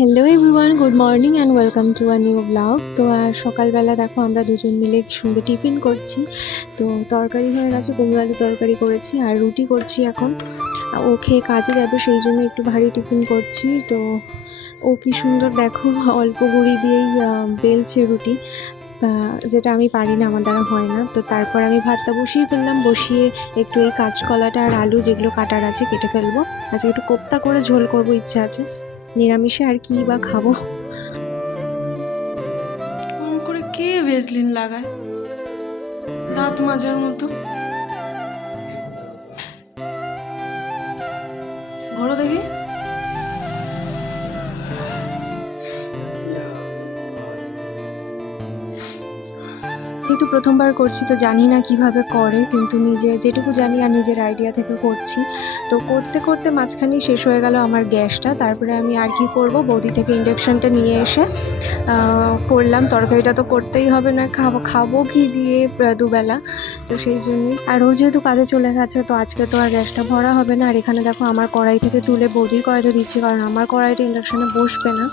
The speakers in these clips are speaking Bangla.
Hello everyone, good morning and welcome to a new blog. তো আর সকালবেলা দেখো আমরা দুজন মিলে সঙ্গে টিফিন করছি। তো তরকারি হয়ে গেছে, কুমড়ো আলু তরকারি করেছি আর রুটি করছি এখন। ও খেয়ে কাজে যাবে, সেই জন্য একটু ভারী টিফিন করছি। তো ও কি সুন্দর দেখো, অল্প গুঁড়ি দিয়েই বেলছে রুটি, যেটা আমি পারি না, আমার দ্বারা হয় না। তো তারপর আমি ভাতটা বসিয়ে ফেললাম, বসিয়ে একটু এই কাঁচকলাটা আর আলু যেগুলো কাটার আছে কেটে ফেলবো। আজকে একটু কোপ্তা করে ঝোল করবো ইচ্ছা আছে, নিরামিষে আর কি বা খাবো। করে কে ভেজলিন লাগায় দাঁত মাজার মতো? ঘোরো দেখি। যেহেতু প্রথমবার করছি তো জানি না কিভাবে করে, কিন্তু নিজে যেটুকু জানি আর নিজের আইডিয়া থেকে করছি। তো করতে করতে মাঝখানেই শেষ হয়ে গেল আমার গ্যাসটা। তারপরে আমি আর কি করব, বৌদি থেকে ইন্ডাকশানটা নিয়ে এসে করলাম। তরকারিটা তো করতেই হবে, না খাবো কি দিয়ে দুবেলা, তো সেই জন্যই। আর ও যেহেতু কাজে চলে গেছে, তো আজকে তো আর গ্যাসটা ভরা হবে না। আর এখানে দেখো আমার কড়াই থেকে তুলে বৌদির কড়াইতে দিচ্ছি, কারণ আমার কড়াইটা ইন্ডাকশানে বসবে না,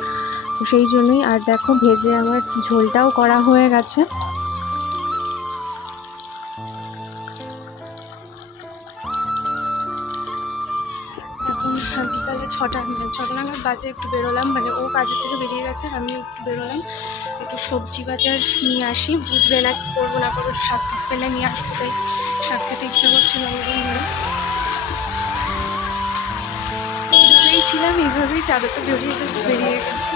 তো সেই জন্যই। আর দেখো ভেজে আমার ঝোলটাও করা হয়ে গেছে। এখন বিকালে ছটা নাগাদ বাজে, একটু বেরোলাম, মানে ও কাজের থেকে বেরিয়ে গেছে, আমি একটু বেরোলাম, একটু সবজি বাজার নিয়ে আসি। বুঝবে না কি করবো না করবো, শাক পেলে নিয়ে আসবো, তাই শাক খেতে ইচ্ছে করছিল অনেকদিন ধরে। এইভাবেই ছিলাম, এইভাবেই চাদরটা জড়িয়ে জাস্ট বেরিয়ে গেছি।